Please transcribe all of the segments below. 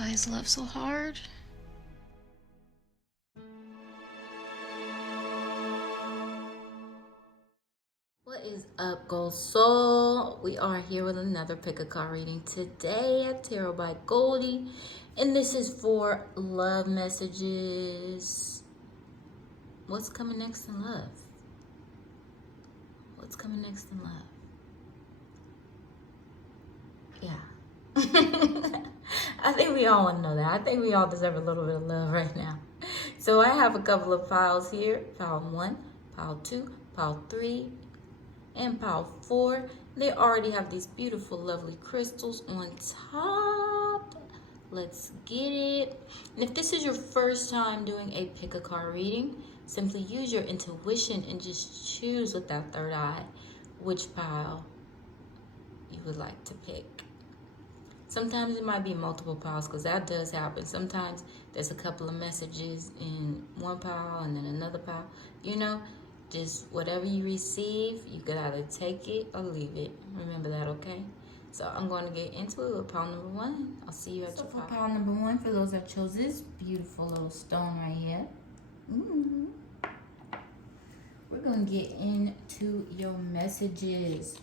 Why is love so hard? What is up, Gold Soul? We are here with another pick a card reading today at Tarot by Goldie, and this is for love messages. What's coming next in love? What's coming next in love? Yeah. I think we all want to know that. I think we all deserve a little bit of love right now. So I have a couple of piles here. Pile 1, pile 2, pile 3, and pile 4. They already have these beautiful, lovely crystals on top. Let's get it. And if this is your first time doing a pick a card reading, simply use your intuition and just choose with that third eye which pile you would like to pick. Sometimes it might be multiple piles, because that does happen. Sometimes there's a couple of messages in one pile and then another pile. You know, just whatever you receive, you could either take it or leave it. Remember that, okay? So I'm going to get into it with pile number 1. I'll see you at your pile. Pile number 1, for those that chose this beautiful little stone right here. We're going to get into your messages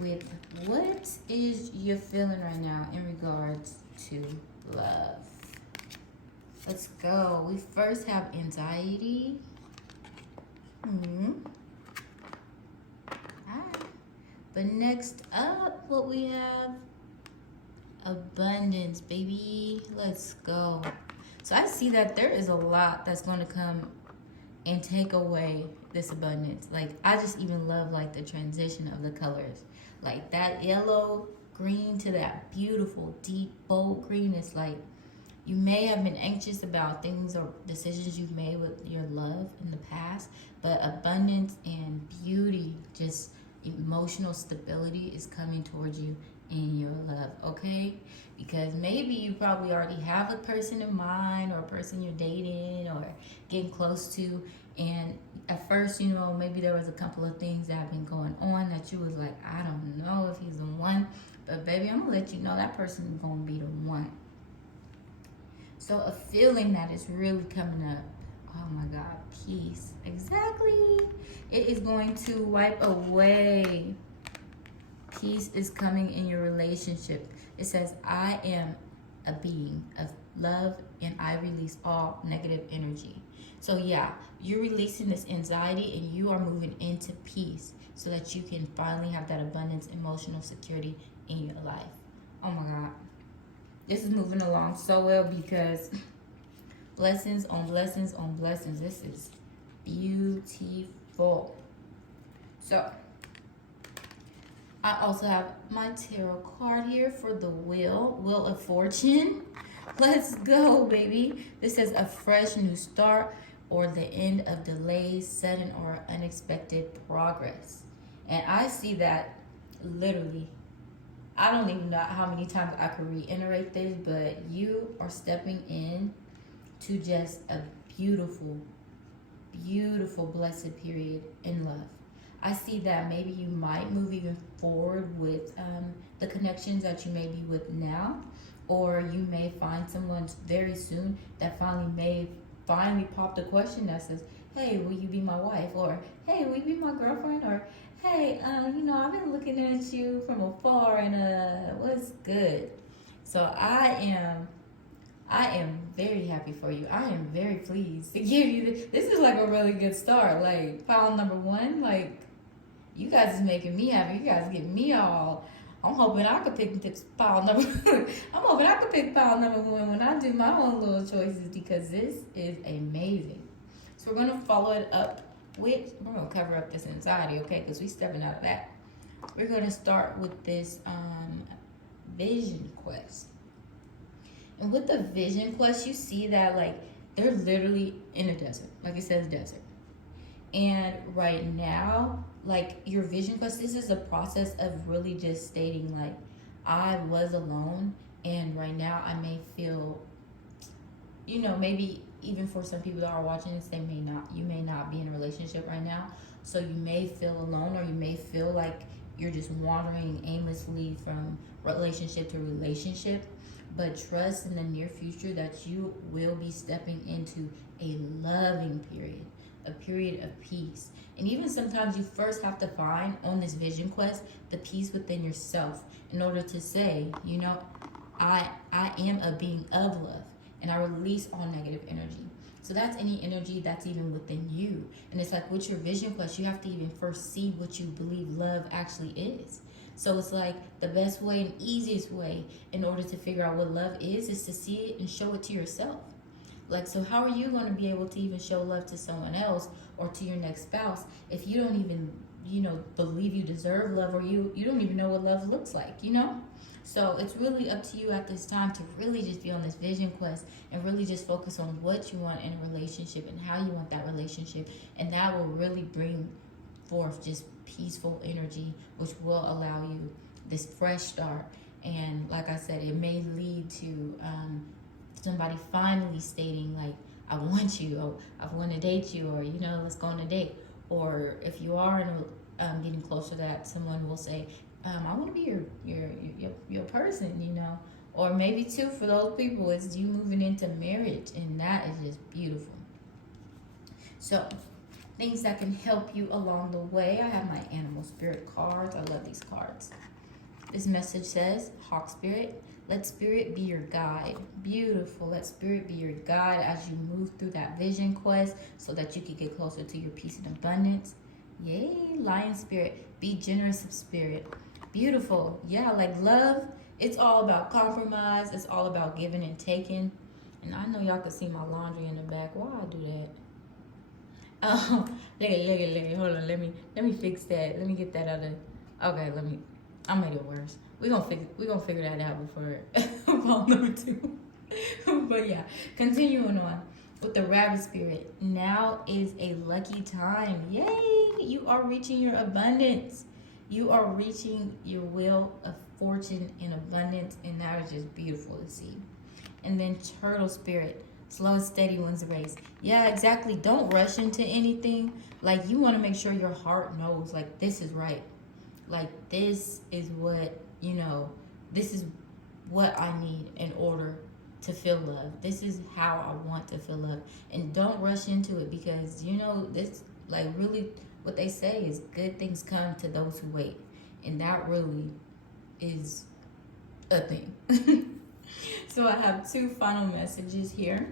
with what is you feeling right now in regards to love. Let's go. We first have anxiety. Alright. But next up, what we have, abundance, baby. Let's go. So I see that there is a lot that's going to come and take away this abundance. Like, I just even love like the transition of the colors. Like that yellow green to that beautiful deep bold green. It's like you may have been anxious about things or decisions you've made with your love in the past, but abundance and beauty, just emotional stability is coming towards you in your love, okay? Because maybe you probably already have a person in mind, or a person you're dating or getting close to, and at first, you know, maybe there was a couple of things that have been going on that you was like, I don't know if he's the one, but baby, I'm gonna let you know that person is gonna be the one. So a feeling that is really coming up. Oh my God, peace. Exactly. It is going to wipe away. Peace is coming in your relationship. It says, I am a being of love and I release all negative energy. So yeah, you're releasing this anxiety and you are moving into peace so that you can finally have that abundance, emotional security in your life. Oh my God. This is moving along so well, because blessings on blessings on blessings. This is beautiful. So I also have my tarot card here for the Wheel of Fortune. Let's go, baby. This says a fresh new start, or the end of delays, sudden or unexpected progress. And I see that literally. I don't even know how many times I could reiterate this, but you are stepping in to just a beautiful, beautiful, blessed period in love. I see that maybe you might move even forward with the connections that you may be with now, or you may find someone very soon that finally pop the question that says, hey, will you be my wife? Or, hey, will you be my girlfriend? Or, hey, you know, I've been looking at you from afar, and what's good? So I am very happy for you. I am very pleased to give you this. This is like a really good start. Like, pile number 1, like, you guys is making me happy. You guys get me all. I'm hoping I could pick pile number. I'm hoping I could pick pile number 1 when I do my own little choices, because this is amazing. So we're gonna follow it up with. We're gonna cover up this anxiety, okay? Because we stepping out of that. We're gonna start with this vision quest. And with the vision quest, you see that like they're literally in a desert, like it says desert. And right now, like your vision quest, this is a process of really just stating like, I was alone, and right now I may feel, you know, maybe even for some people that are watching this, you may not be in a relationship right now. So you may feel alone, or you may feel like you're just wandering aimlessly from relationship to relationship. But trust in the near future that you will be stepping into a loving period, a period of peace. And even sometimes you first have to find on this vision quest the peace within yourself in order to say, you know, I am a being of love, and I release all negative energy. So that's any energy that's even within you. And it's like with your vision quest, you have to even first see what you believe love actually is. So it's like the best way and easiest way in order to figure out what love is to see it and show it to yourself. Like, so how are you going to be able to even show love to someone else or to your next spouse if you don't even, believe you deserve love, or you don't even know what love looks like, So it's really up to you at this time to really just be on this vision quest and really just focus on what you want in a relationship and how you want that relationship. And that will really bring forth just peaceful energy, which will allow you this fresh start. And like I said, it may lead to somebody finally stating like, I want you, or I want to date you, or let's go on a date. Or if you are in getting closer to that, someone will say, I want to be your person, Or maybe too, for those people, it's you moving into marriage, and that is just beautiful. So things that can help you along the way. I have my animal spirit cards. I love these cards. This message says, Hawk Spirit, let spirit be your guide. Beautiful. Let spirit be your guide as you move through that vision quest so that you can get closer to your peace and abundance. Yay. Lion Spirit, be generous of spirit. Beautiful. Yeah, like love, it's all about compromise. It's all about giving and taking. And I know y'all can see my laundry in the back. Why I do that? Look at. Hold on, let me fix that. Let me get that out of. Okay, I made it worse. We gonna figure that out before ball number 2. But yeah, continuing on with the rabbit spirit. Now is a lucky time. Yay! You are reaching your abundance. You are reaching your wheel of fortune and abundance, and that is just beautiful to see. And then turtle spirit. Slow and steady wins the race. Yeah, exactly. Don't rush into anything. Like, you want to make sure your heart knows, like, this is right. Like, this is what, this is what I need in order to feel love. This is how I want to feel love. And don't rush into it because, this, like, really what they say is good things come to those who wait. And that really is a thing. So I have 2 final messages here.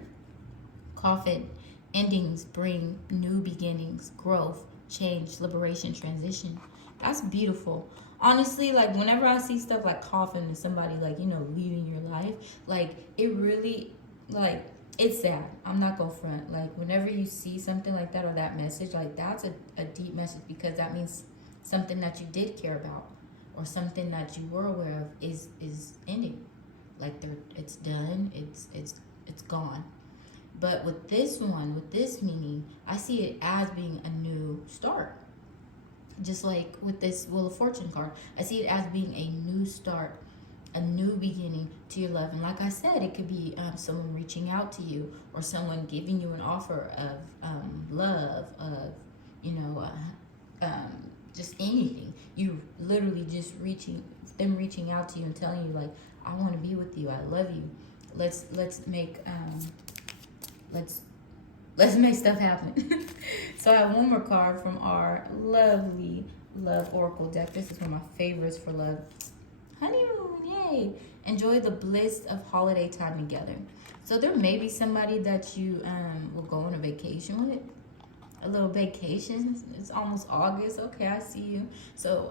Coffin, endings bring new beginnings, growth, change, liberation, transition. That's beautiful. Honestly, like whenever I see stuff like coffin and somebody like, leaving your life, like it really, like it's sad. I'm not gonna front. Like whenever you see something like that or that message, like that's a deep message because that means something that you did care about or something that you were aware of is ending. Like it's done, it's gone. But with this one, with this meaning, I see it as being a new start. Just like with this Wheel of Fortune card, I see it as being a new start, a new beginning to your love. And like I said, it could be someone reaching out to you or someone giving you an offer of love, of, just anything. You literally just reaching out to you and telling you like, I want to be with you. I love you. Let's make stuff happen. So I have one more card from our lovely Love Oracle deck. This is one of my favorites for love. Honeymoon, yay! Enjoy the bliss of holiday time together. So there may be somebody that you will go on a vacation with. A little vacation. It's almost August. Okay, I see you. So,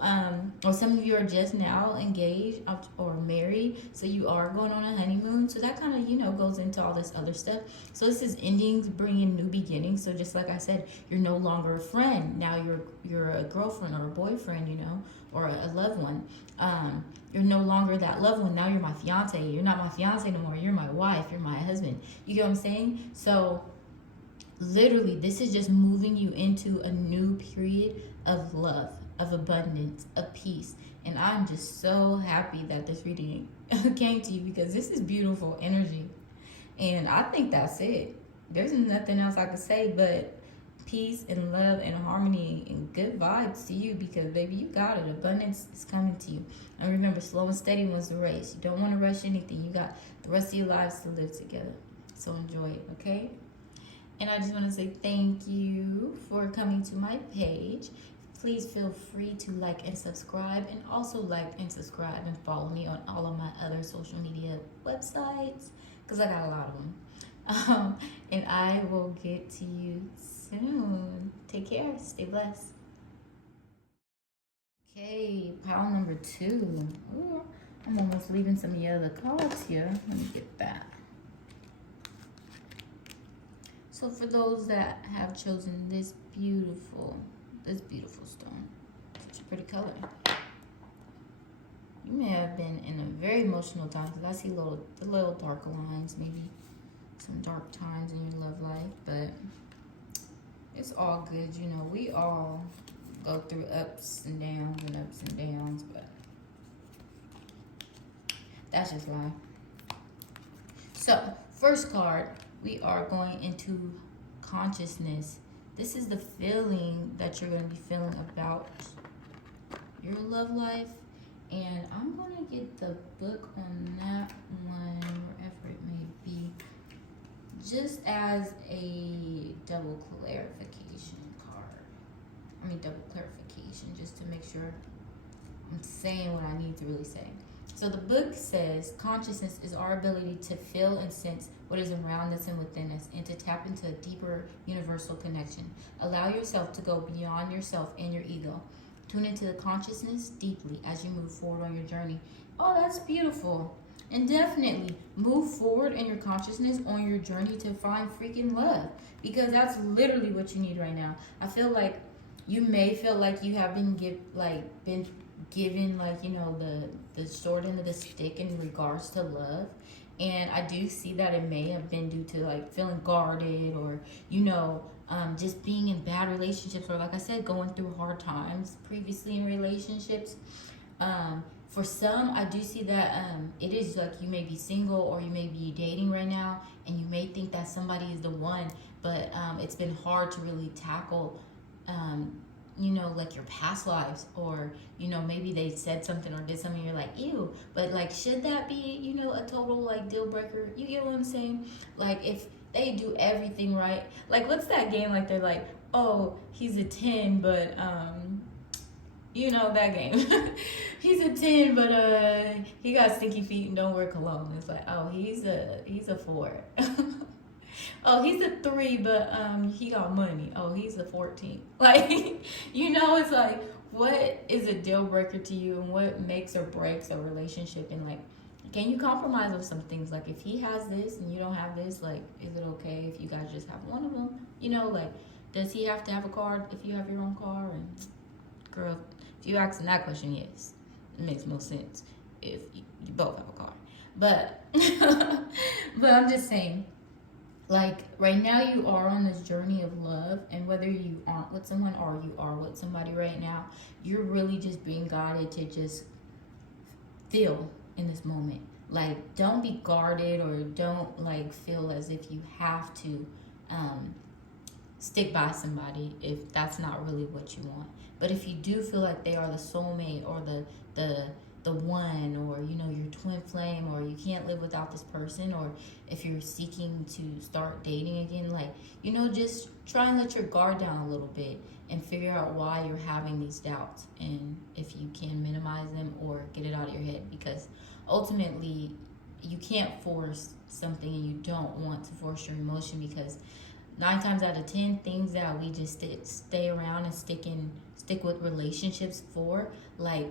or some of you are just now engaged or married, so you are going on a honeymoon. So that kind of, goes into all this other stuff. So this is endings bringing new beginnings. So just like I said, you're no longer a friend. Now you're a girlfriend or a boyfriend, or a loved one. You're no longer that loved one. Now you're my fiance. You're not my fiance no more. You're my wife. You're my husband. You get what I'm saying? So literally, this is just moving you into a new period of love, of abundance, of peace. And I'm just so happy that this reading came to you because this is beautiful energy. And I think that's it. There's nothing else I could say but peace and love and harmony and good vibes to you, because baby, you got it. Abundance is coming to you. And remember, slow and steady wins the race. You don't want to rush anything. You got the rest of your lives to live together. So enjoy it, okay? And I just want to say thank you for coming to my page. Please feel free to like and subscribe, and also like and subscribe and follow me on all of my other social media websites, because I got a lot of them. And I will get to you soon. Take care. Stay blessed. Okay, pile number 2. Ooh, I'm almost leaving some of the other cards here. Let me get that. So for those that have chosen this beautiful stone, such a pretty color. You may have been in a very emotional time, because I see the little darker lines, maybe some dark times in your love life, but it's all good. You know, we all go through ups and downs, but that's just life. So, first card, we are going into consciousness. This is the feeling that you're going to be feeling about your love life, and I'm going to get the book on that one, wherever it may be, just as a double clarification card. Double clarification, just to make sure I'm saying what I need to really say. So the book says, consciousness is our ability to feel and sense what is around us and within us, and to tap into a deeper universal connection. Allow yourself to go beyond yourself and your ego. Tune into the consciousness deeply as you move forward on your journey. Oh, that's beautiful. And definitely move forward in your consciousness on your journey to find freaking love, because that's literally what you need right now. I feel like you may feel like you have been given the short end of the stick in regards to love, and I do see that it may have been due to like feeling guarded, or just being in bad relationships, or like I said, going through hard times previously in relationships. For some, I do see that it is like you may be single, or you may be dating right now, and you may think that somebody is the one, but it's been hard to really tackle like your past lives, or maybe they said something or did something, you're like, ew, but like, should that be a total like deal breaker? You get what I'm saying? Like, if they do everything right, like, what's that game, like they're like, oh, he's a 10, but that game. He's a 10, but he got stinky feet and don't wear cologne. It's like, oh, he's a 4. Oh, he's a 3, but he got money. Oh, he's a 14. Like, it's like, what is a deal breaker to you, and what makes or breaks a relationship? And like, can you compromise on some things? Like, if he has this and you don't have this, like, is it okay if you guys just have one of them? Like, does he have to have a car if you have your own car? And girl, if you asking that question, yes, it makes no sense if you both have a car. But but I'm just saying, like, right now you are on this journey of love, and whether you aren't with someone or you are with somebody right now, you're really just being guided to just feel in this moment. Like, don't be guarded, or don't like feel as if you have to stick by somebody if that's not really what you want. But if you do feel like they are the soulmate, or the one, or your twin flame, or you can't live without this person, or if you're seeking to start dating again, like, just try and let your guard down a little bit and figure out why you're having these doubts, and if you can minimize them or get it out of your head, because ultimately you can't force something, and you don't want to force your emotion, because 9 times out of 10, things that we just stay around and stick with relationships for, like,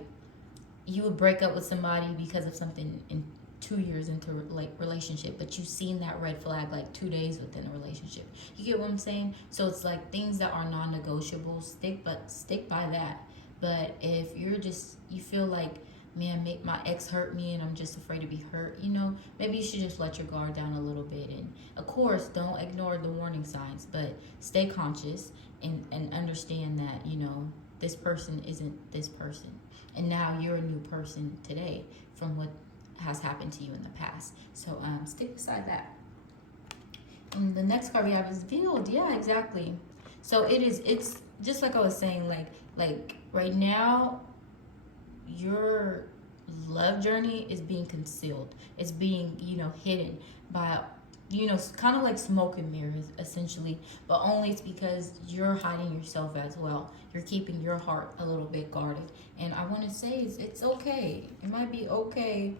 you would break up with somebody because of something in 2 years into like relationship, but you've seen that red flag like 2 days within a relationship. You get what I'm saying? So it's like things that are non-negotiable, stick by that. But if you feel like, man, my ex hurt me and I'm just afraid to be hurt, maybe you should just let your guard down a little bit. And of course, don't ignore the warning signs, but stay conscious and understand that, this person isn't this person. And now you're a new person today from what has happened to you in the past. So stick beside that. And the next card we have is veiled. Yeah, exactly. So it's just like I was saying, like right now, your love journey is being concealed. It's being, hidden by, kind of like smoke and mirrors, essentially. But only it's because you're hiding yourself as well. You're keeping your heart a little bit guarded. And I want to say it's okay. It might be okay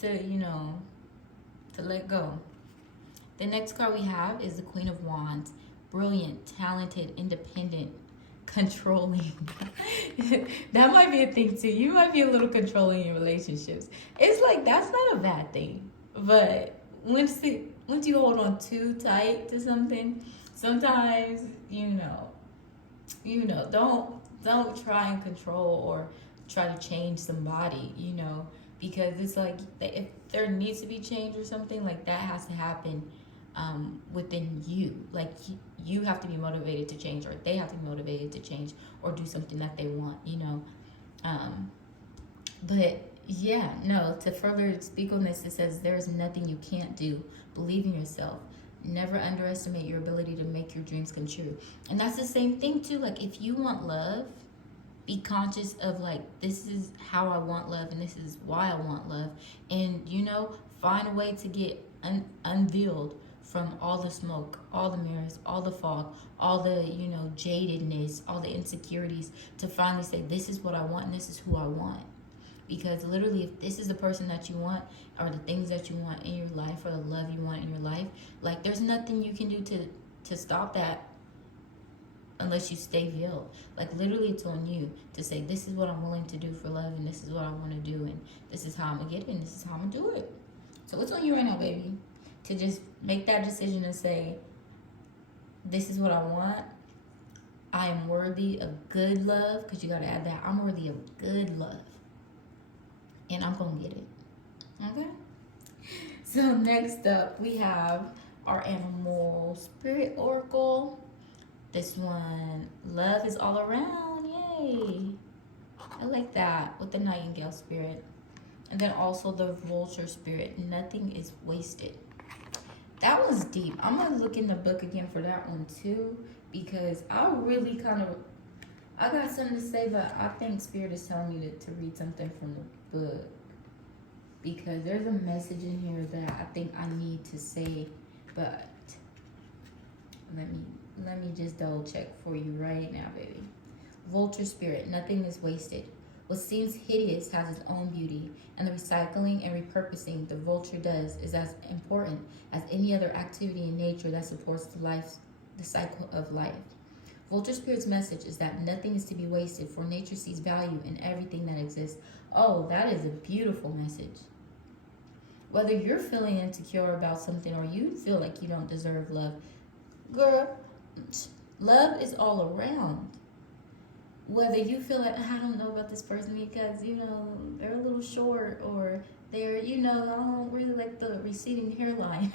to, to let go. The next card we have is the Queen of Wands. Brilliant, talented, independent, controlling. That might be a thing too. You might be a little controlling in relationships. It's like that's not a bad thing. But once you hold on too tight to something, sometimes don't try and control or try to change somebody, because it's like if there needs to be change or something, like that has to happen within you. Like you have to be motivated to change, or they have to be motivated to change or do something that they want, but yeah, no, to further speak on this, it says there's nothing you can't do. Believe in yourself. Never underestimate your ability to make your dreams come true. And that's the same thing too. Like if you want love, be conscious of like, this is how I want love and this is why I want love. And find a way to get unveiled from all the smoke, all the mirrors, all the fog, all the jadedness, all the insecurities, to finally say, this is what I want and this is who I want. Because literally, if this is the person that you want, or the things that you want in your life, or the love you want in your life, like there's nothing you can do to stop that unless you stay veiled. Like literally, it's on you to say, this is what I'm willing to do for love, and this is what I want to do, and this is how I'm gonna get it, and this is how I'm gonna do it. So it's on you right now, baby, to just make that decision and say, this is what I want. I am worthy of good love, because you got to add that. I'm worthy of good love. And I'm going to get it. Okay? So next up, we have our animal spirit oracle. This one, love is all around. Yay. I like that, with the nightingale spirit. And then also the vulture spirit. Nothing is wasted. That was deep. I'm going to look in the book again for that one too, because I really I got something to say, but I think Spirit is telling me to read something from the book, because there's a message in here that I think I need to say, but let me just double check for you right now, baby. Vulture spirit, nothing is wasted. What seems hideous has its own beauty, and the recycling and repurposing the vulture does is as important as any other activity in nature that supports the cycle of life. Vulture Spirit's message is that nothing is to be wasted, for nature sees value in everything that exists. Oh, that is a beautiful message. Whether you're feeling insecure about something or you feel like you don't deserve love, girl, love is all around. Whether you feel like, I don't know about this person because, they're a little short, or they're, I don't really like the receding hairline.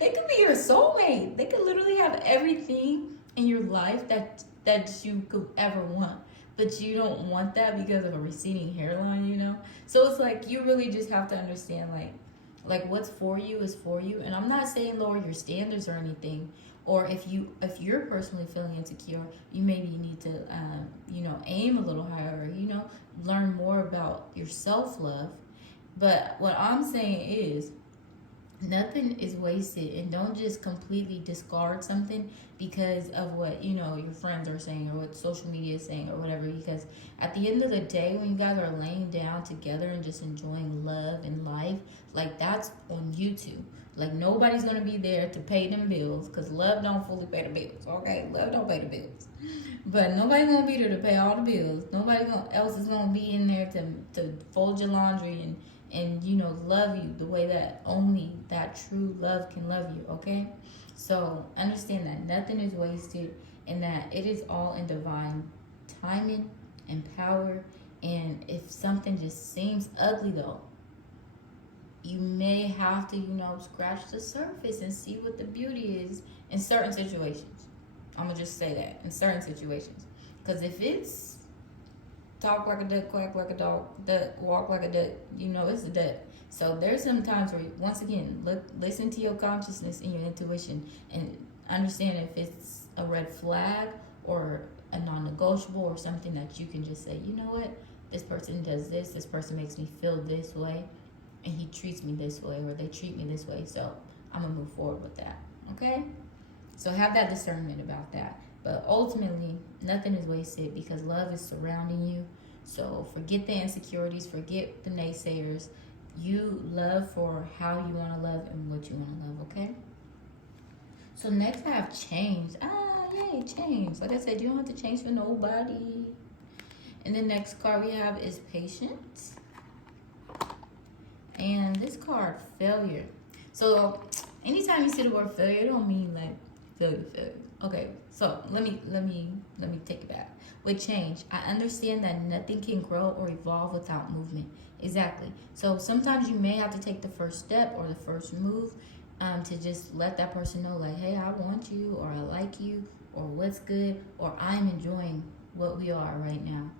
They could be your soulmate. They could literally have everything in your life that you could ever want, but you don't want that because of a receding hairline, So it's like you really just have to understand like what's for you is for you. And I'm not saying lower your standards or anything, or if you're personally feeling insecure, you maybe need to aim a little higher, or learn more about your self-love. But what I'm saying is, nothing is wasted, and don't just completely discard something because of what your friends are saying or what social media is saying or whatever. Because at the end of the day, when you guys are laying down together and just enjoying love and life, like that's on you two. Like nobody's gonna be there to pay them bills, because love don't fully pay the bills. Okay, love don't pay the bills, but nobody's gonna be there to pay all the bills. Nobody else is gonna be in there to fold your laundry and love you the way that only that true love can love you. Okay, so understand that nothing is wasted, and that it is all in divine timing and power. And if something just seems ugly, though, you may have to scratch the surface and see what the beauty is in certain situations. I'm gonna just say that, in certain situations, because if it's talk like a duck, quack like a dog, walk like a duck, it's a duck. So there's some times where, once again, listen to your consciousness and your intuition, and Understand if it's a red flag or a non-negotiable or something that you can just say, you know what, this person does this person makes me feel this way, and he treats me this way, or they treat me this way, so I'm gonna move forward with that. Okay, so have that discernment about that. But ultimately, nothing is wasted because love is surrounding you. So forget the insecurities, forget the naysayers. You love for how you want to love and what you want to love. Okay, so next I have change. Yay, change. Like I said, you don't have to change for nobody. And the next card we have is patience. And this card, failure. So anytime you see the word failure, it don't mean like failure. Okay, so let me take it back. With change, I understand that nothing can grow or evolve without movement. Exactly. So sometimes you may have to take the first step or the first move to just let that person know, like, hey, I want you, or I like you, or what's good, or I'm enjoying what we are right now.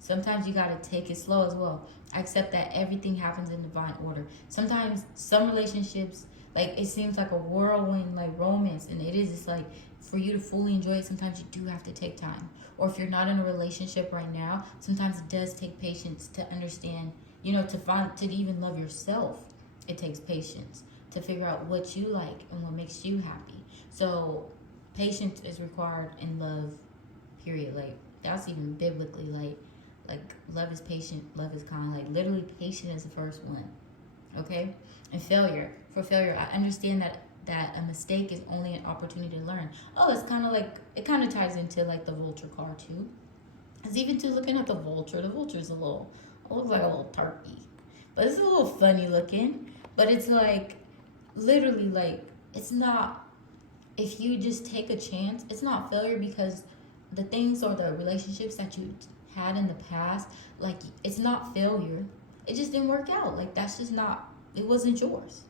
Sometimes you got to take it slow as well. I accept that everything happens in divine order. Sometimes some relationships, like, it seems like a whirlwind, like romance, and it is. It's like, for you to fully enjoy it, sometimes you do have to take time. Or if you're not in a relationship right now, sometimes it does take patience to understand, to even love yourself. It takes patience to figure out what you like and what makes you happy. So patience is required in love, period. Like, that's even biblically, like love is patient, love is kind. Like, literally, patient is the first one. Okay? And failure. For failure, I understand that a mistake is only an opportunity to learn. Oh, it's kind of like, it kind of ties into like the vulture card too. It's even to looking at the vulture. The vulture is it looks like a little turkey, but it's a little funny looking. But it's like, literally, like, it's not, if you just take a chance, it's not failure, because the things or the relationships that you had in the past, like, it's not failure. It just didn't work out. Like, that's just not, it wasn't yours,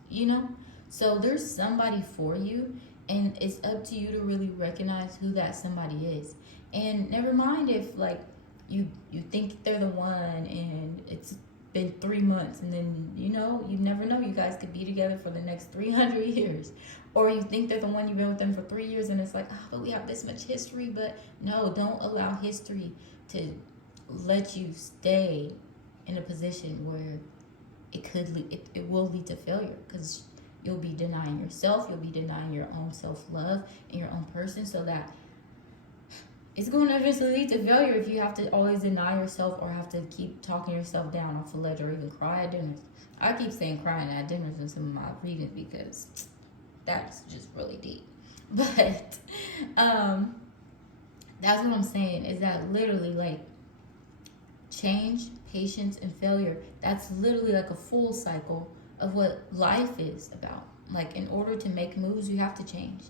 So there's somebody for you, and it's up to you to really recognize who that somebody is. And never mind if, like, you think they're the one and it's been 3 months, and then, you never know, you guys could be together for the next 300 years. Or you think they're the one, you've been with them for 3 years, and it's like, but we have this much history. But no, don't allow history to let you stay in a position where it will lead to failure, because you'll be denying yourself, you'll be denying your own self-love and your own person, so that it's going to eventually lead to failure if you have to always deny yourself or have to keep talking yourself down off the ledge, or even cry at dinners. I keep saying crying at dinners in some of my readings because that's just really deep. But that's what I'm saying, is that literally, like, change, patience, and failure, that's literally like a full cycle of what life is about. Like, in order to make moves, you have to change.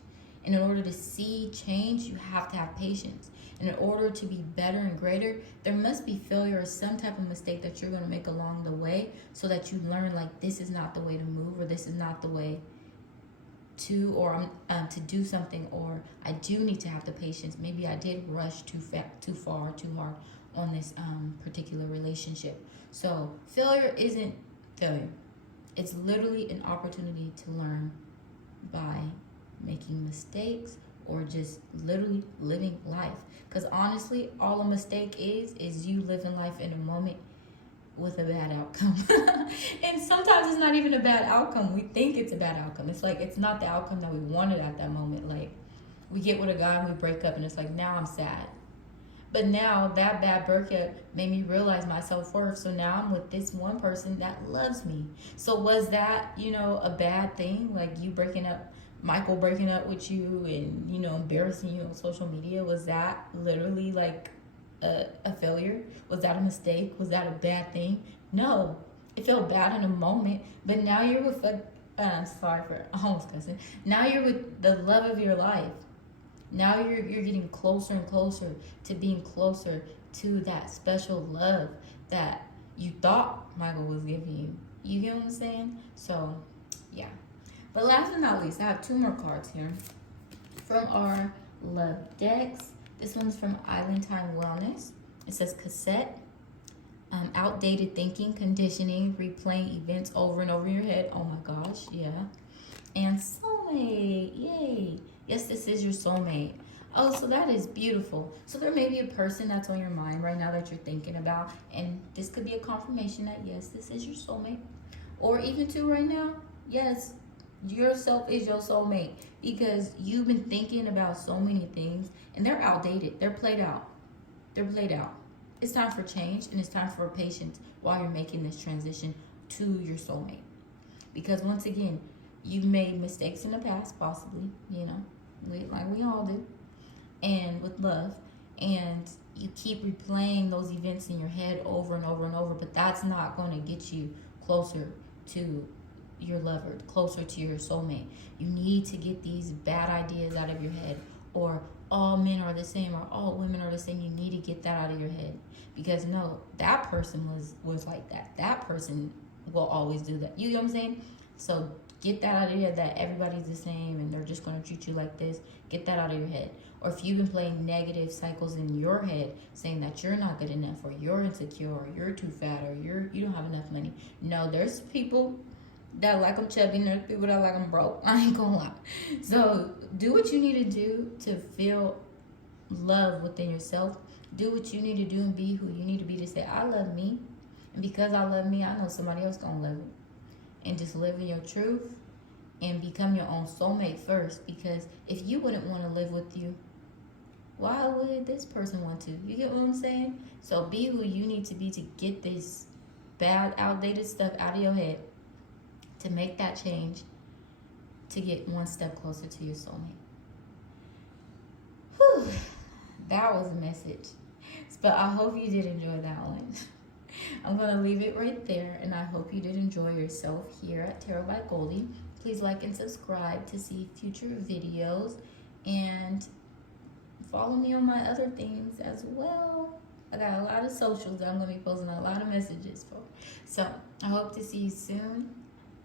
And in order to see change, you have to have patience. And in order to be better and greater, there must be failure or some type of mistake that you're going to make along the way, so that you learn, like, this is not the way to move, or this is not the way to, or to do something, or I do need to have the patience. Maybe I did rush too far, too hard on this particular relationship. So failure isn't failure. It's literally an opportunity to learn by making mistakes, or just literally living life. Because honestly, all a mistake is you living life in a moment with a bad outcome. And sometimes it's not even a bad outcome. We think it's a bad outcome. It's like, it's not the outcome that we wanted at that moment. Like, we get with a guy and we break up, and it's like, now I'm sad. But now that bad breakup made me realize my self-worth. So now I'm with this one person that loves me. So was that, a bad thing? Like, Michael breaking up with you and, embarrassing you on social media, was that literally like a failure? Was that a mistake? Was that a bad thing? No. It felt bad in a moment, but now you're with sorry for almost cussing. Now you're with the love of your life. Now you're getting closer and closer to being closer to that special love that you thought Michael was giving you. You get what I'm saying? So, yeah. But last but not least, I have 2 more cards here from our love decks. This one's from Island Time Wellness. It says cassette, outdated thinking, conditioning, replaying events over and over in your head. Oh my gosh, yeah. And soulmate, yay. Yes, this is your soulmate. Oh, so that is beautiful. So there may be a person that's on your mind right now that you're thinking about, and this could be a confirmation that yes, this is your soulmate. Or even too right now, yes, yourself is your soulmate because you've been thinking about so many things and they're outdated. They're played out. They're played out. It's time for change and it's time for patience while you're making this transition to your soulmate. Because once again, you've made mistakes in the past, possibly, like we all do, and with love, and you keep replaying those events in your head over and over and over, but that's not going to get you closer to your lover, closer to your soulmate. You need to get these bad ideas out of your head, or all men are the same, or all women are the same. You need to get that out of your head, because no, that person was like that. That person will always do that. You know what I'm saying? So get that out of your head, that everybody's the same and they're just going to treat you like this. Get that out of your head. Or if you've been playing negative cycles in your head, saying that you're not good enough, or you're insecure, or you're too fat, or you don't have enough money. No, there's people that like them chubby, and there's people that like them broke. I ain't gonna lie. So do what you need to do to feel love within yourself. Do what you need to do and be who you need to be to say, I love me. And because I love me, I know somebody else gonna love it. And just live in your truth and become your own soulmate first. Because if you wouldn't want to live with you, why would this person want to? You get what I'm saying? So be who you need to be to get this bad, outdated stuff out of your head, to make that change, to get one step closer to your soulmate. Whew, that was a message. But I hope you did enjoy that one. I'm going to leave it right there, and I hope you did enjoy yourself here at Tarot by Goldie. Please like and subscribe to see future videos, and follow me on my other things as well. I got a lot of socials that I'm going to be posting a lot of messages for. So I hope to see you soon,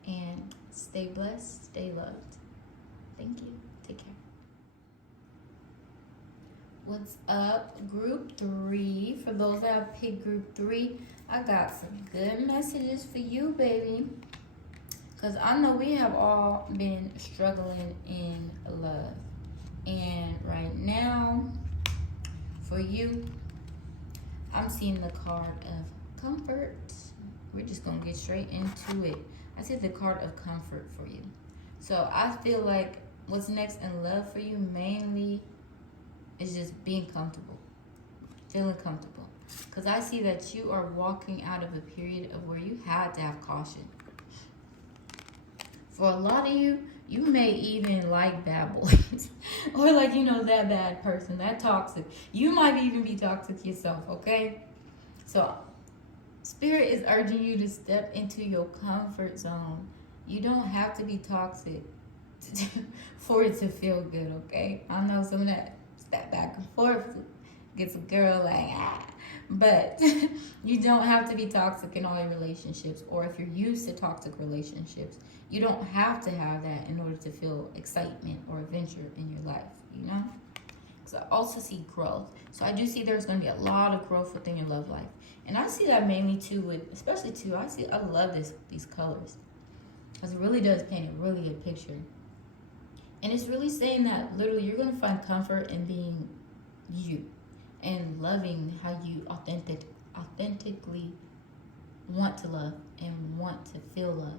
and stay blessed, stay loved. Thank you. Take care. What's up, group 3? For those that have picked group 3, I got some good messages for you, baby. Because I know we have all been struggling in love. And right now, for you, I'm seeing the card of comfort. We're just going to get straight into it. I see the card of comfort for you. So I feel like what's next in love for you mainly is just being comfortable, feeling comfortable. Because I see that you are walking out of a period of where you had to have caution. For a lot of you, you may even like bad boys. Or like, that bad person, that toxic. You might even be toxic yourself, okay? So Spirit is urging you to step into your comfort zone. You don't have to be toxic for it to feel good, okay? I know some of that back and forth gets a girl like, but you don't have to be toxic in all your relationships. Or if you're used to toxic relationships, you don't have to have that in order to feel excitement or adventure in your life, Because I also see growth. So I do see there's going to be a lot of growth within your love life. And I see that mainly too with, especially too, I love these colors. Because it really does paint a really good picture. And it's really saying that literally you're going to find comfort in being you and loving how you authentically want to love and want to feel love.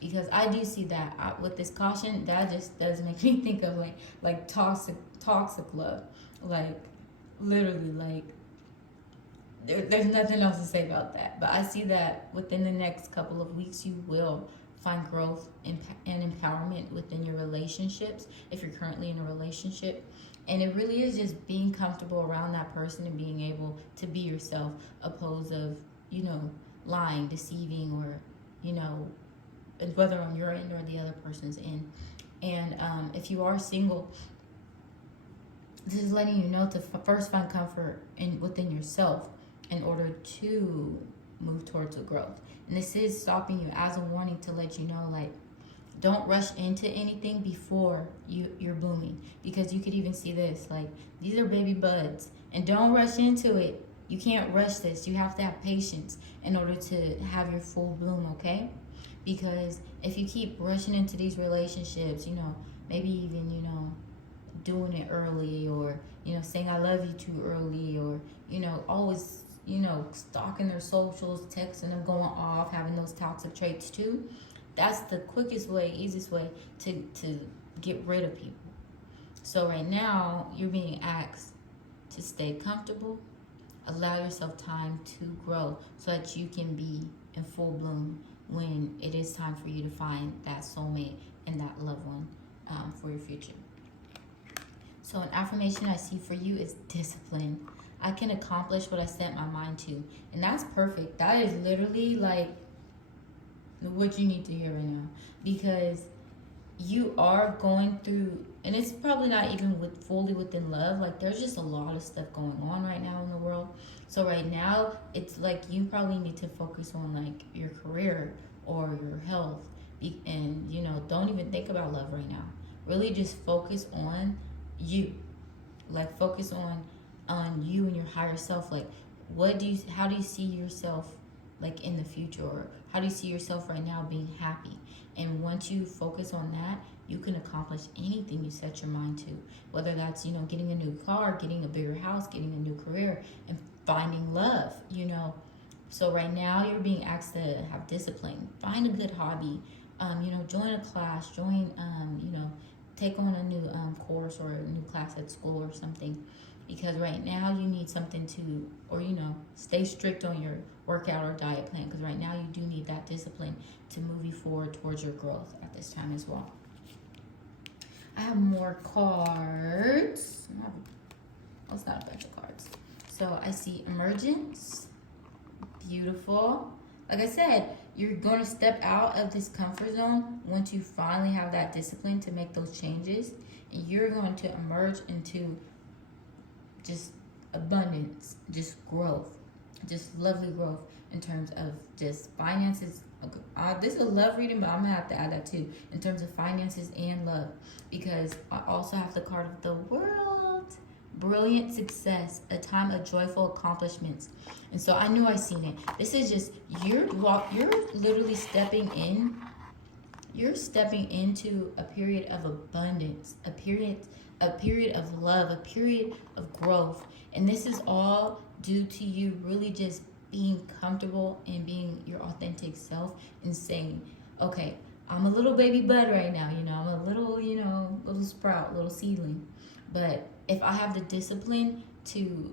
Because I do see that with this caution, that just does make me think of like toxic love. Like literally, like there's nothing else to say about that. But I see that within the next couple of weeks you will find growth and empowerment within your relationships if you're currently in a relationship. And it really is just being comfortable around that person and being able to be yourself, opposed of, lying, deceiving, or, whether on your end or the other person's end. And if you are single, this is letting you know to first find comfort within yourself in order to move towards the growth. And this is stopping you as a warning to let you know, like, don't rush into anything before you're blooming. Because you could even see this, like, these are baby buds. And don't rush into it. You can't rush this. You have to have patience in order to have your full bloom, okay? Because if you keep rushing into these relationships, maybe even, doing it early, or saying I love you too early, or always stalking their socials, texting them, going off, having those toxic traits too. That's the quickest way, easiest way to get rid of people. So right now you're being asked to stay comfortable, allow yourself time to grow so that you can be in full bloom when it is time for you to find that soulmate and that loved one for your future. So an affirmation I see for you is discipline. I can accomplish what I set my mind to. And that's perfect. That is literally like what you need to hear right now. Because you are going through, and it's probably not even fully within love. Like, there's just a lot of stuff going on right now in the world. So right now, it's like you probably need to focus on like your career or your health. And don't even think about love right now. Really just focus on you. Like, focus on you and your higher self. Like, how do you see yourself like in the future, or how do you see yourself right now being happy? And once you focus on that, you can accomplish anything you set your mind to, whether that's getting a new car, getting a bigger house, getting a new career, and finding love. So right now you're being asked to have discipline, find a good hobby, join a class, take on a new course or a new class at school or something. Because right now you need something to, or stay strict on your workout or diet plan, because right now you do need that discipline to move you forward towards your growth at this time as well. I have more cards. It's not a bunch of cards. So I see emergence. Beautiful. Like I said, you're going to step out of this comfort zone once you finally have that discipline to make those changes, and you're going to emerge into just abundance, just growth, just lovely growth in terms of just finances. This is a love reading, but I'm gonna have to add that too in terms of finances and love, because I also have the card of the World. Brilliant success, a time of joyful accomplishments. And so I knew I seen it. This is just you're literally stepping in. You're stepping into a period of abundance, a period of love, a period of growth. And this is all due to you really just being comfortable and being your authentic self and saying, okay, I'm a little baby bud right now, I'm a little, little sprout, little seedling. But if I have the discipline to,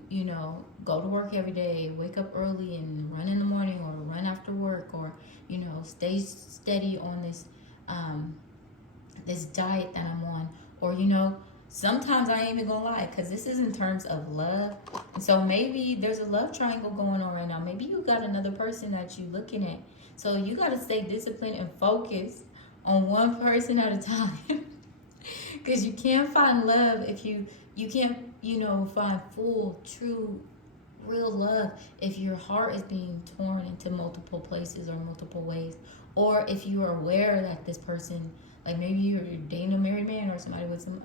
go to work every day, wake up early and run in the morning or run after work, or, stay steady on this diet that I'm on, or, sometimes I ain't even gonna lie, because this is in terms of love. And so maybe there's a love triangle going on right now. Maybe you got another person that you looking at. So you got to stay disciplined and focus on one person at a time. Because you can't find love if you can't, find full, true, real love if your heart is being torn into multiple places or multiple ways. Or if you are aware that this person, like maybe you're dating a married man or somebody with some,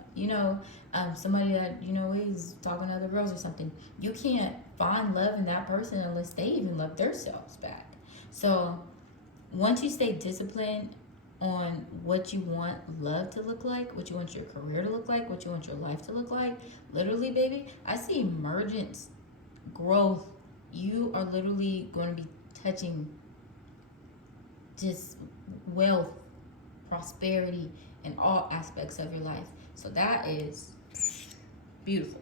somebody that, is talking to other girls or something. You can't find love in that person unless they even love themselves back. So once you stay disciplined on what you want love to look like, what you want your career to look like, what you want your life to look like, literally, baby, I see emergence, growth. You are literally going to be touching just wealth, prosperity, in all aspects of your life. So that is beautiful.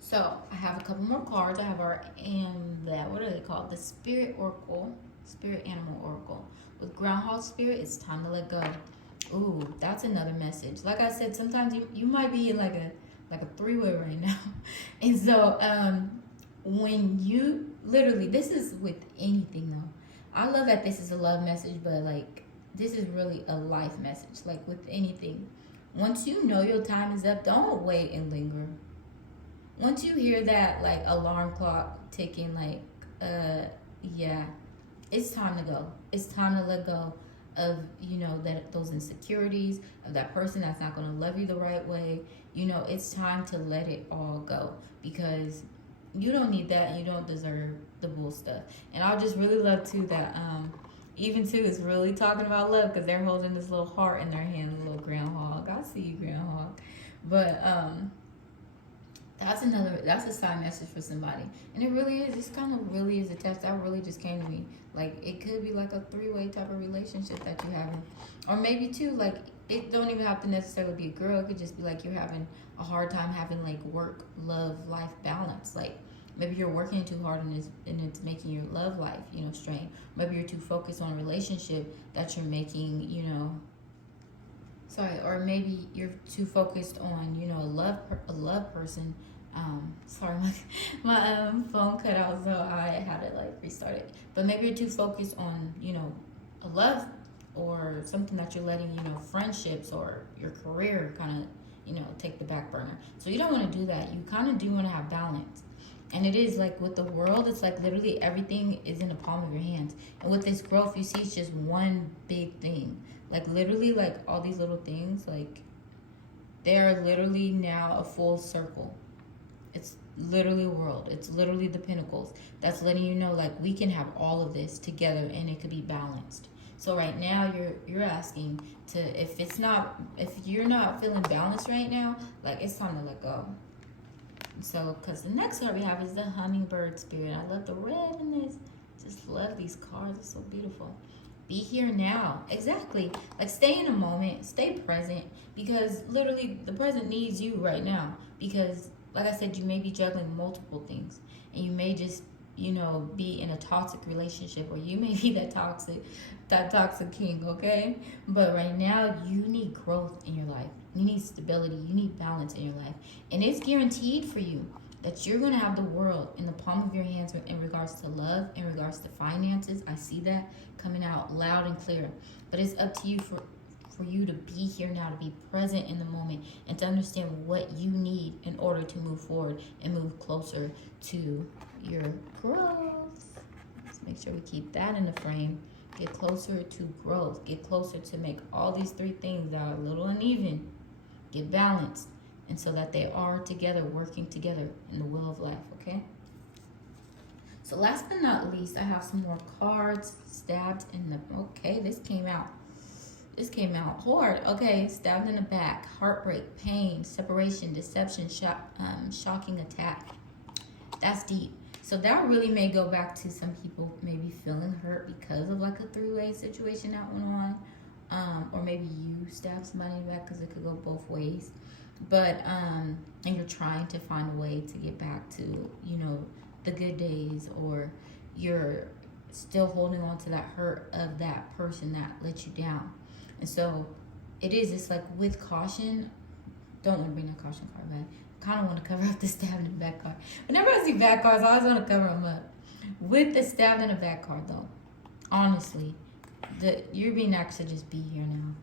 So I have a couple more cards. I have what are they called? The Spirit Oracle, Spirit Animal Oracle. With Groundhog Spirit, it's time to let go. Ooh, that's another message. Like I said, sometimes you might be in like a three-way right now. And so when you literally, this is with anything though. I love that this is a love message, but like this is really a life message. Like with anything, once you know your time is up, don't wait and linger. Once you hear that like alarm clock ticking, like it's time to go. It's time to let go of those insecurities, of that person that's not going to love you the right way. It's time to let it all go, because you don't need that, and you don't deserve the bull stuff. And I just really love too that Even too, it's really talking about love because they're holding this little heart in their hand, a little groundhog. I see you, groundhog. But that's a sign message for somebody. And it really is. This kind of really is a test. That really just came to me. Like, it could be like a three-way type of relationship that you're having. Or maybe too, like, it don't even have to necessarily be a girl. It could just be like you're having a hard time having like work, love, life balance. Like, maybe you're working too hard and it's making your love life, strain. Maybe you're too focused on a relationship that you're making, sorry, or maybe you're too focused on, a love person. Sorry, my phone cut out, so I had to like restart it. But maybe you're too focused on, a love or something that you're letting, friendships or your career kind of, take the back burner. So you don't want to do that. You kind of do want to have balance. And it is like with the world, it's like literally everything is in the palm of your hands. And with this growth, you see it's just one big thing. Like literally, like all these little things, like they're literally now a full circle. It's literally a world. It's literally the pinnacles. That's letting you know, like, we can have all of this together and it could be balanced. So right now you're asking to, if you're not feeling balanced right now, like it's time to let go. So, because the next card we have is the hummingbird spirit. I love the red in this. Just love these cards. It's so beautiful. Be here now. Exactly. Like, stay in a moment. Stay present. Because literally the present needs you right now. Because, like I said, you may be juggling multiple things. And you may just, be in a toxic relationship. Or you may be that toxic king, okay? But right now, you need growth in your life. You need stability. You need balance in your life. And it's guaranteed for you that you're going to have the world in the palm of your hands in regards to love, in regards to finances. I see that coming out loud and clear. But it's up to you for you to be here now, to be present in the moment, and to understand what you need in order to move forward and move closer to your growth. Let's make sure we keep that in the frame. Get closer to growth. Get closer to make all these three things that are a little uneven get balanced, and so that they are together, working together in the will of life, okay? So last but not least, I have some more cards stabbed in the, okay, this came out hard. Okay, stabbed in the back, heartbreak, pain, separation, deception, shocking attack. That's deep. So that really may go back to some people maybe feeling hurt because of like a three-way situation that went on. Or maybe you stabbed somebody in the back, because it could go both ways. But, and you're trying to find a way to get back to, the good days, or you're still holding on to that hurt of that person that let you down. And so it's like with caution. Don't want to bring that caution card back. Kind of want to cover up the stabbed in the back card. Whenever I see back cards, I always want to cover them up. With the stabbed in the back card, though, honestly, you're being asked to just be here now.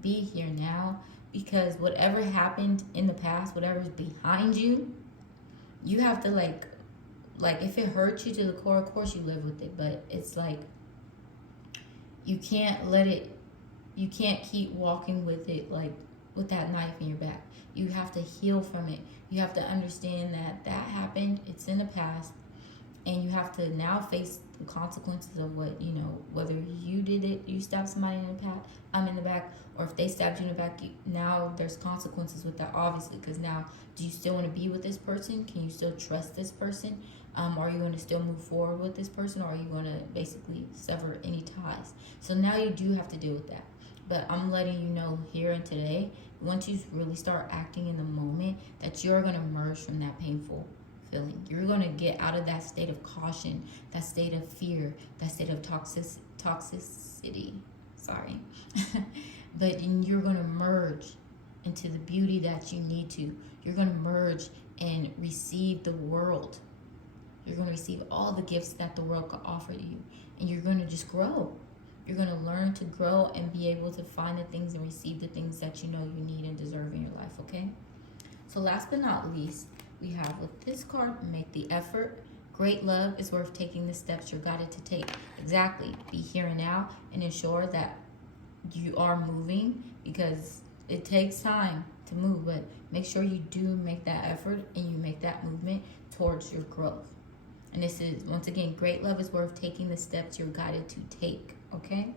Be here now, because whatever happened in the past, whatever's behind you, you have to like if it hurts you to the core, of course you live with it, but it's like you can't keep walking with it, like with that knife in your back. You have to heal from it. You have to understand that happened, it's in the past, and you have to now face the consequences of what, whether you did it, you stabbed somebody in the back, or if they stabbed you in the back, now there's consequences with that, obviously, because now, do you still want to be with this person? Can you still trust this person? Are you going to still move forward with this person, or are you going to basically sever any ties? So now you do have to deal with that. But I'm letting you know here and today, once you really start acting in the moment, that you're going to emerge from that painful feeling. You're going to get out of that state of caution, that state of fear, that state of toxicity. Sorry. But you're going to merge into the beauty that you need to. You're going to merge and receive the world. You're going to receive all the gifts that the world could offer you. And you're going to just grow. You're going to learn to grow and be able to find the things and receive the things that you know you need and deserve in your life, okay? So last but not least, we have with this card, make the effort. Great love is worth taking the steps you're guided to take. Exactly. Be here and now, and ensure that you are moving, because it takes time to move, but make sure you do make that effort and you make that movement towards your growth. And this is, once again, great love is worth taking the steps you're guided to take. Okay?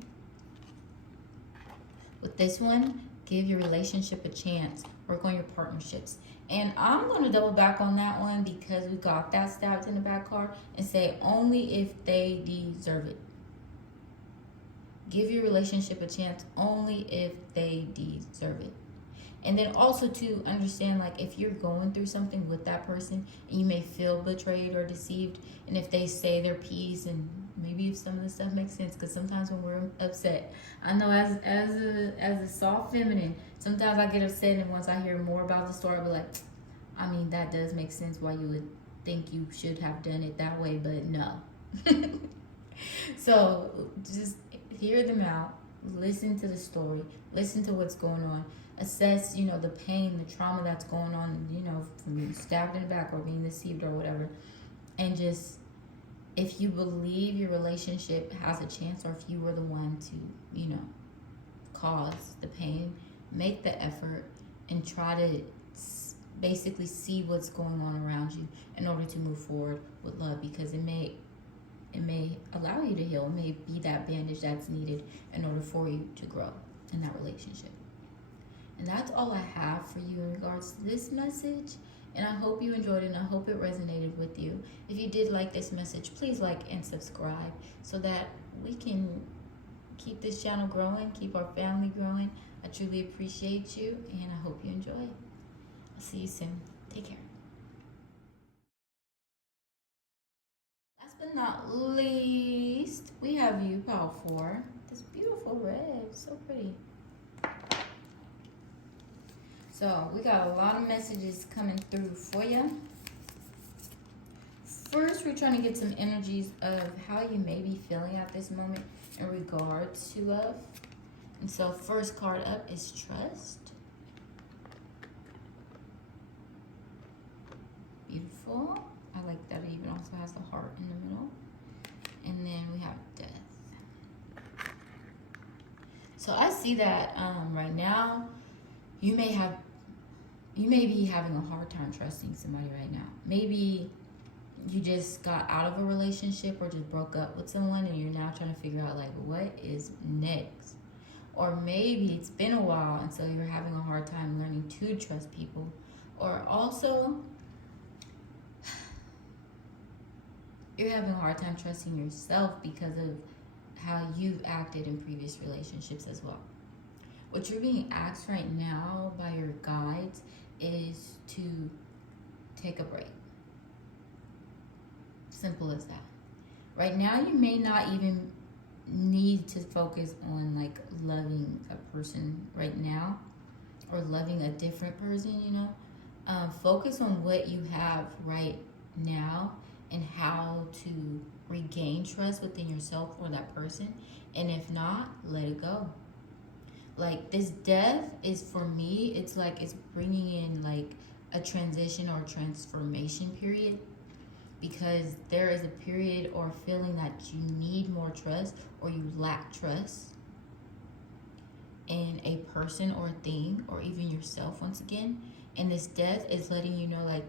With this one, give your relationship a chance. Work on your partnerships. And I'm going to double back on that one because we got that stabbed in the back card and say only if they deserve it. Give your relationship a chance only if they deserve it. And then also to understand, like, if you're going through something with that person and you may feel betrayed or deceived, and if they say their piece, and maybe if some of the stuff makes sense, because sometimes when we're upset, I know as a soft feminine, sometimes I get upset, and once I hear more about the story, I'll be like, I mean, that does make sense why you would think you should have done it that way, but no. So just hear them out, listen to the story, listen to what's going on, assess, the pain, the trauma that's going on, from being stabbed in the back or being deceived or whatever. And just, if you believe your relationship has a chance, or if you were the one to, cause the pain, make the effort and try to basically see what's going on around you in order to move forward with love, because it may allow you to heal. It may be that bandage that's needed in order for you to grow in that relationship. And that's all I have for you in regards to this message. And I hope you enjoyed it, and I hope it resonated with you. If you did like this message, please like and subscribe so that we can keep this channel growing, keep our family growing. I truly appreciate you, and I hope you enjoy. I'll see you soon. Take care. Last but not least, we have you, Power 4. This beautiful red, so pretty. So we got a lot of messages coming through for you. First, we're trying to get some energies of how you may be feeling at this moment in regards to love. And so first card up is trust. Beautiful. I like that it even also has the heart in the middle. And then we have death. So I see that right now you may be having a hard time trusting somebody right now. Maybe you just got out of a relationship or just broke up with someone, and you're now trying to figure out, like, what is next? Or maybe it's been a while, and so you're having a hard time learning to trust people. Or also, you're having a hard time trusting yourself because of how you've acted in previous relationships as well. What you're being asked right now by your guides is to take a break. Simple as that. Right now, you may not even need to focus on, like, loving a person right now or loving a different person, Focus on what you have right now and how to regain trust within yourself or that person. And if not, let it go. Like, this death is, for me, it's like it's bringing in, like, a transition or transformation period, because there is a period or feeling that you need more trust or you lack trust in a person or a thing or even yourself once again. And this death is letting you know, like,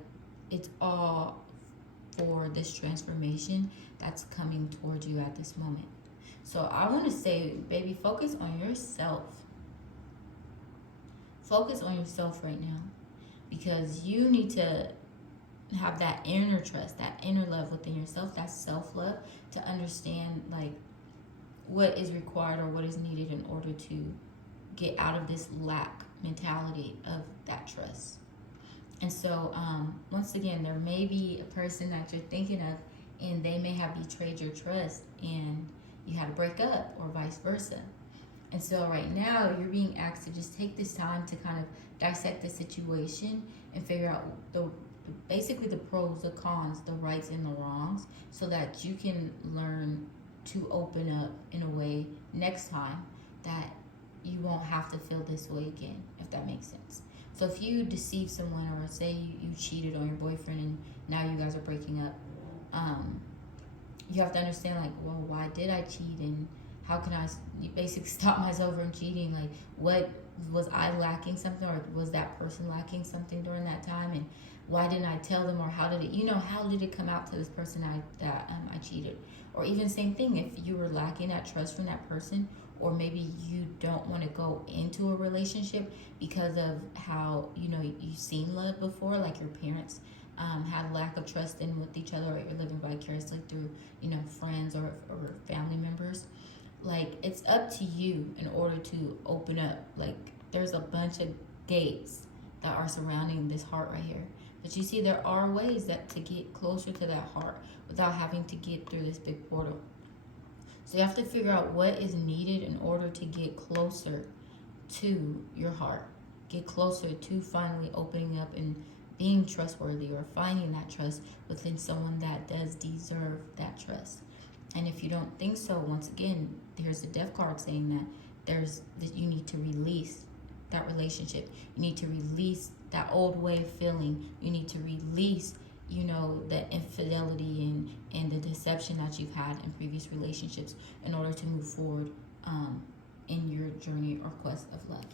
it's all for this transformation that's coming towards you at this moment. So I want to say, baby, focus on yourself. Focus on yourself right now, because you need to have that inner trust, that inner love within yourself, that self-love, to understand, like, what is required or what is needed in order to get out of this lack mentality of that trust. And so once again, there may be a person that you're thinking of, and they may have betrayed your trust and you had to break up, or vice versa. And so right now, you're being asked to just take this time to kind of dissect the situation and figure out basically the pros, the cons, the rights and the wrongs, so that you can learn to open up in a way next time that you won't have to feel this way again, if that makes sense. So if you deceive someone, or say you cheated on your boyfriend and now you guys are breaking up, you have to understand, like, well, why did I cheat, and how can I basically stop myself from cheating? Like, what was I lacking something, or was that person lacking something during that time, and why didn't I tell them, or how did it, how did it come out to this person I cheated? Or even same thing, if you were lacking that trust from that person, or maybe you don't want to go into a relationship because of how you've seen love before, like your parents had lack of trust in with each other, or you're living vicariously through friends or family members. Like, it's up to you in order to open up. Like, there's a bunch of gates that are surrounding this heart right here, but you see there are ways that to get closer to that heart without having to get through this big portal. So you have to figure out what is needed in order to get closer to your heart, get closer to finally opening up and being trustworthy, or finding that trust within someone that does deserve that trust. And if you don't think so, once again, here's the death card saying that you need to release that relationship. You need to release that old way of feeling. You need to release the infidelity and the deception that you've had in previous relationships in order to move forward in your journey or quest of love.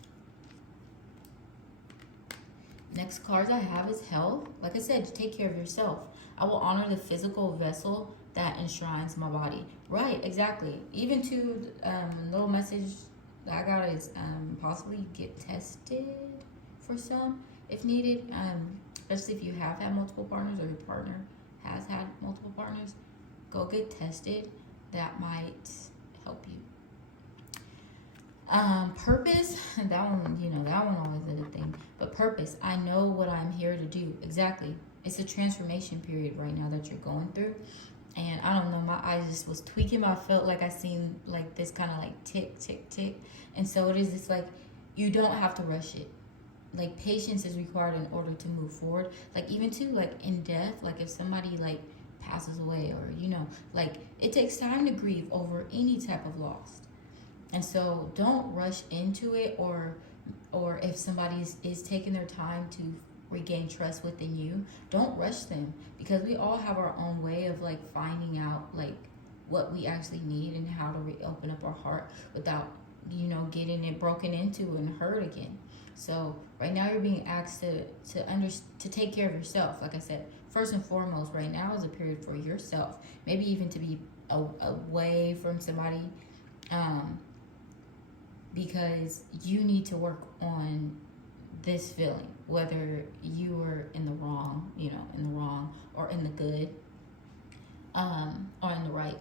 Next cards I have is health. Like I said, take care of yourself. I will honor the physical vessel that enshrines my body. Right, exactly. Even to little message that I got is possibly get tested for some if needed. Especially if you have had multiple partners, or your partner has had multiple partners, go get tested. That might help you. Purpose, that one always is a thing. But purpose, I know what I'm here to do. Exactly. It's a transformation period right now that you're going through. And I don't know, my eyes just was tweaking, but I felt like I seen like this kind of like tick, tick, tick. And so it is just like, you don't have to rush it. Like, patience is required in order to move forward. Like, even too, like in death, like if somebody like passes away, or like it takes time to grieve over any type of loss. And so don't rush into it, or if somebody is taking their time to regain trust within you, don't rush them, because we all have our own way of like finding out like what we actually need and how to open up our heart without getting it broken into and hurt again. So right now you're being asked to take care of yourself. Like I said, first and foremost, right now is a period for yourself. Maybe even to be away from somebody, because you need to work on this feeling, whether you were in the wrong, or in the good, or in the right.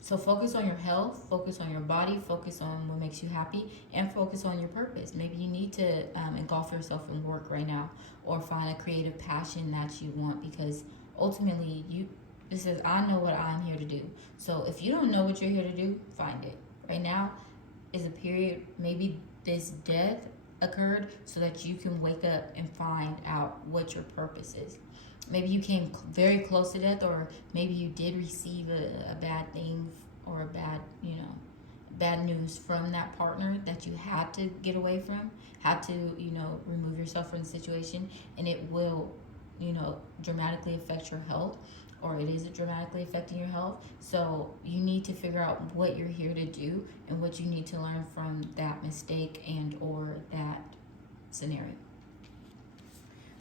So focus on your health, focus on your body, focus on what makes you happy, and focus on your purpose. Maybe you need to engulf yourself in work right now, or find a creative passion that you want, because ultimately it says, I know what I'm here to do. So if you don't know what you're here to do, find it. Right now is a period, maybe this death occurred so that you can wake up and find out what your purpose is. Maybe you came very close to death, or maybe you did receive a bad thing, or a bad news from that partner that you had to get away from, had to, remove yourself from the situation, and it will, dramatically affect your health, or it is dramatically affecting your health. So you need to figure out what you're here to do and what you need to learn from that mistake and or that scenario.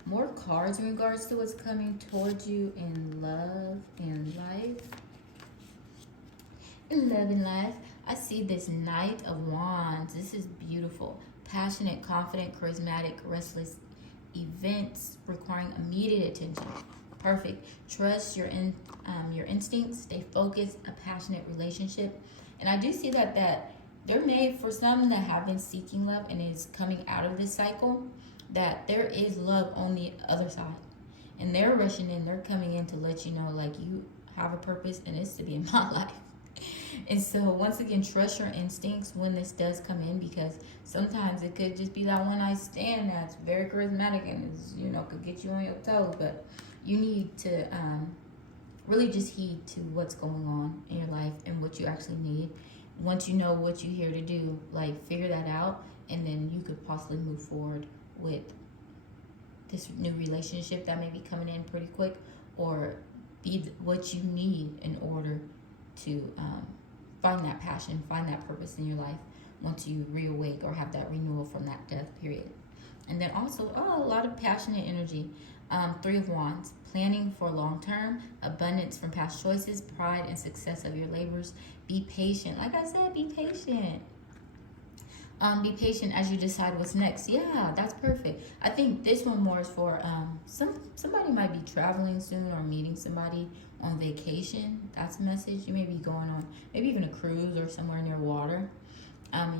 More cards in regards to what's coming towards you in love and life. In love and life, I see this Knight of Wands. This is beautiful. Passionate, confident, charismatic, restless events requiring immediate attention. Perfect. Trust your instincts. Stay focused. A passionate relationship. And I do see that there may, for some that have been seeking love and is coming out of this cycle, that there is love on the other side, and they're rushing in, they're coming in to let you know, like, you have a purpose and it's to be in my life. And so once again, trust your instincts when this does come in, because sometimes it could just be that one night stand that's very charismatic and is, could get you on your toes. But you need to really just heed to what's going on in your life and what you actually need. Once you know what you're here to do, like, figure that out, and then you could possibly move forward with this new relationship that may be coming in pretty quick, or be what you need in order to find that passion, find that purpose in your life. once you reawake or have that renewal from that death period. And then also, a lot of passionate energy. Three of Wands, planning for long term, abundance from past choices, pride and success of your labors. Be patient. Like I said, be patient. Be patient as you decide what's next. Yeah, that's perfect. I think this one more is for somebody might be traveling soon or meeting somebody on vacation. That's a message. You may be going on maybe even a cruise or somewhere near water.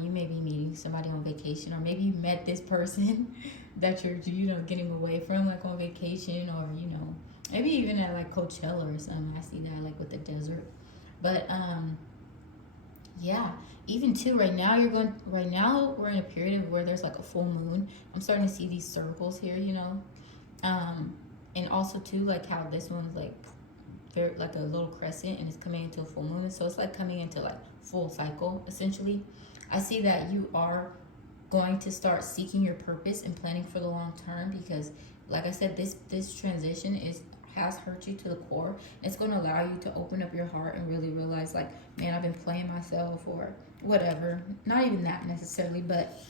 You may be meeting somebody on vacation, or maybe you met this person that you're getting away from, like on vacation, or maybe even at like Coachella or something. I see that like with the desert. But yeah, even too right now we're in a period of where there's like a full moon. I'm starting to see these circles here, and also too like how this one's like very like a little crescent and it's coming into a full moon, so it's like coming into like full cycle essentially. I see that you are going to start seeking your purpose and planning for the long term, because like I said, this transition has hurt you to the core. It's going to allow you to open up your heart and really realize, like, man, I've been playing myself or whatever. Not even that necessarily, but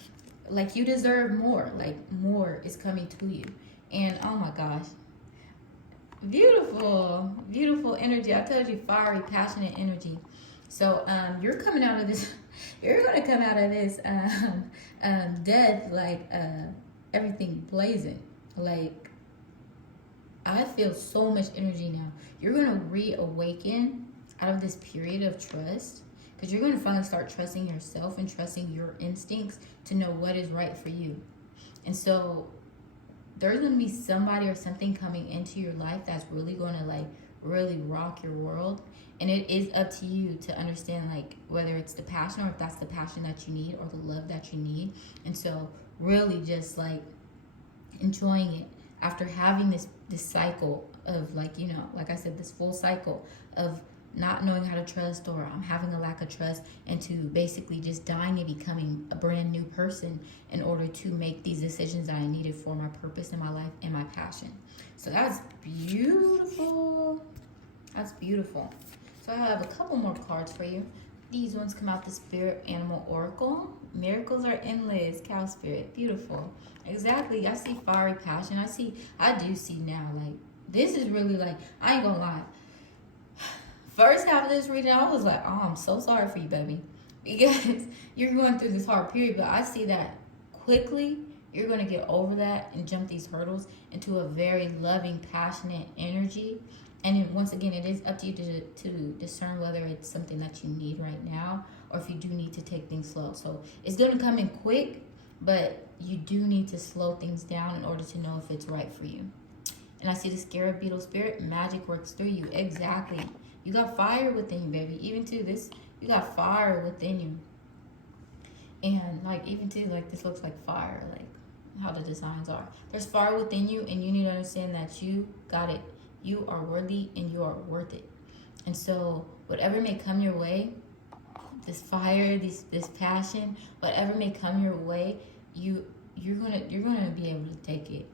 like you deserve more. Like more is coming to you. And oh my gosh, beautiful, beautiful energy. I told you, fiery, passionate energy. So you're coming out of this. You're going to come out of this death like everything blazing. Like, I feel so much energy now. You're going to reawaken out of this period of trust, because you're going to finally start trusting yourself and trusting your instincts to know what is right for you. And so there's going to be somebody or something coming into your life that's really going to like really rock your world. And it is up to you to understand, like, whether it's the passion or if that's the passion that you need or the love that you need. And so really just like enjoying it after having this cycle of like, like I said, this full cycle of not knowing how to trust, or I'm having a lack of trust, and to basically just dying and becoming a brand new person in order to make these decisions that I needed for my purpose in my life and my passion. So that's beautiful. That's beautiful. So I have a couple more cards for you. These ones come out the Spirit Animal Oracle. Miracles are endless. Cow Spirit. Beautiful. Exactly. I see fiery passion. I do see now, like, this is really like, I ain't gonna lie. First half of this reading, I was like, oh, I'm so sorry for you, baby. Because you're going through this hard period. But I see that quickly you're going to get over that and jump these hurdles into a very loving, passionate energy. And then, once again, it is up to you to discern whether it's something that you need right now, or if you do need to take things slow. So it's going to come in quick, but you do need to slow things down in order to know if it's right for you. And I see the Scarab Beetle Spirit. Magic works through you. Exactly. You got fire within you, baby. Even too, you got fire within you. And like, even too, like, this looks like fire, like how the designs are. There's fire within you, and you need to understand that you got it. You are worthy and you are worth it. And so whatever may come your way, this fire, this passion, whatever may come your way, you're gonna be able to take it.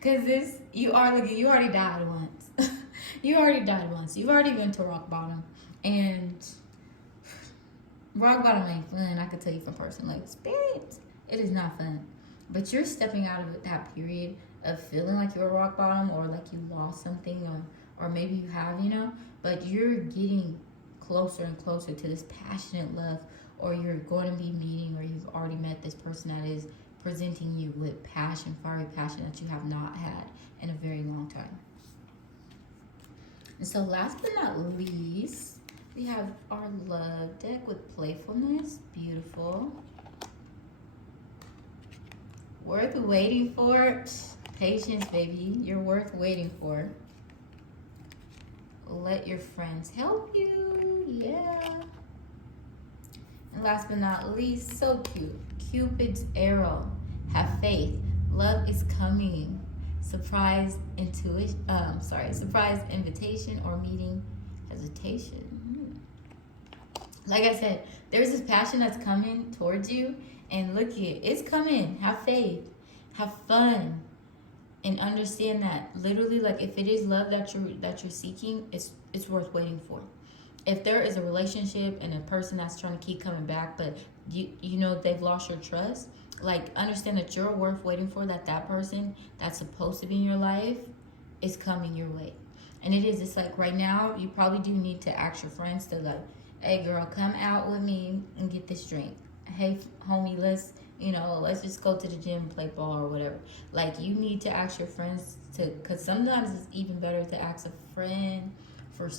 Cause you already died once. You already died once. You've already been to rock bottom. And rock bottom ain't fun. I can tell you from personal experience. It is not fun. But you're stepping out of that period of feeling like you're rock bottom, or like you lost something, or maybe you have, but you're getting closer and closer to this passionate love, or you're going to be meeting, or you've already met this person that is presenting you with passion, fiery passion that you have not had in a very long time. And so last but not least, we have our love deck with playfulness. Beautiful. Worth waiting for. Patience, baby. You're worth waiting for. Let your friends help you. Yeah. And last but not least, so cute. Cupid's arrow. Have faith. Love is coming. Surprise invitation or meeting hesitation. Like I said, there's this passion that's coming towards you, and look here, it's coming. Have faith. Have fun. And understand that literally, like, if it is love that you're seeking, it's worth waiting for. if there is a relationship and a person that's trying to keep coming back, but you know they've lost your trust, like understand that you're worth waiting for, that person that's supposed to be in your life is coming your way. And it is, it's like right now you probably do need to ask your friends to like, hey girl, come out with me and get this drink. Hey homie, let's just go to the gym, play ball or whatever. Like you need to ask your friends to, because sometimes it's even better to ask a friend for,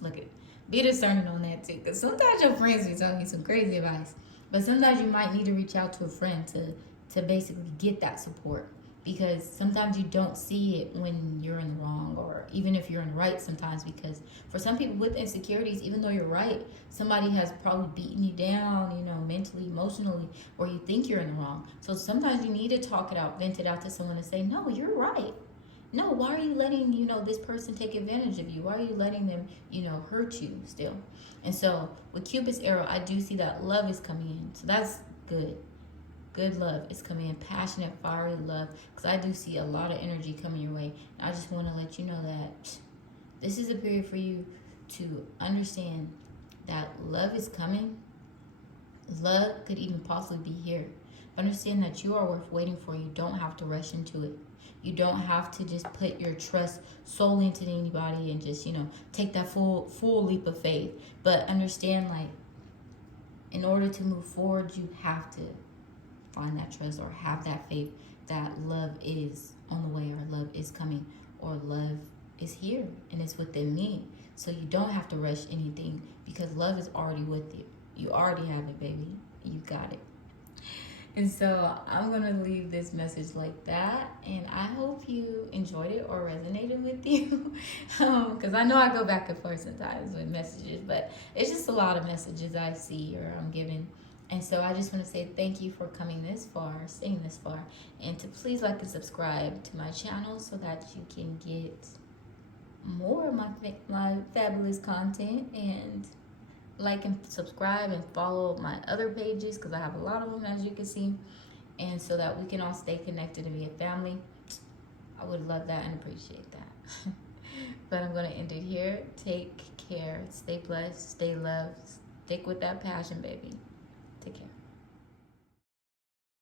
look at, be discerning on that too, because sometimes your friends be telling you some crazy advice, but sometimes you might need to reach out to a friend to basically get that support, because sometimes you don't see it when you're in the wrong, or even if you're in the right sometimes, because for some people with insecurities, even though you're right, somebody has probably beaten you down, mentally, emotionally, or you think you're in the wrong. So sometimes you need to talk it out, vent it out to someone and say, no, you're right. No, why are you letting, this person take advantage of you? Why are you letting them, hurt you still? And so with Cupid's arrow, I do see that love is coming in. So that's good. Good love is coming in, passionate, fiery love, because I do see a lot of energy coming your way. And I just want to let you know that this is a period for you to understand that love is coming. Love could even possibly be here. But understand that you are worth waiting for. You don't have to rush into it. You don't have to just put your trust solely into anybody and just, take that full leap of faith. But understand, like, in order to move forward, you have to find that trust or have that faith that love is on the way, or love is coming, or love is here and it's within me. So you don't have to rush anything, because love is already with you. You already have it, baby. You got it. And so I'm going to leave this message like that. And I hope you enjoyed it or resonated with you. Because I know I go back and forth sometimes with messages, but it's just a lot of messages I see or I'm given. And so I just want to say thank you for coming this far, staying this far. And to please like and subscribe to my channel so that you can get more of my fabulous content, and like and subscribe and follow my other pages, because I have a lot of them, as you can see, and so that we can all stay connected and be a family. I would love that and appreciate that. But I'm going to end it here. Take care. Stay blessed. Stay loved. Stick with that passion, baby.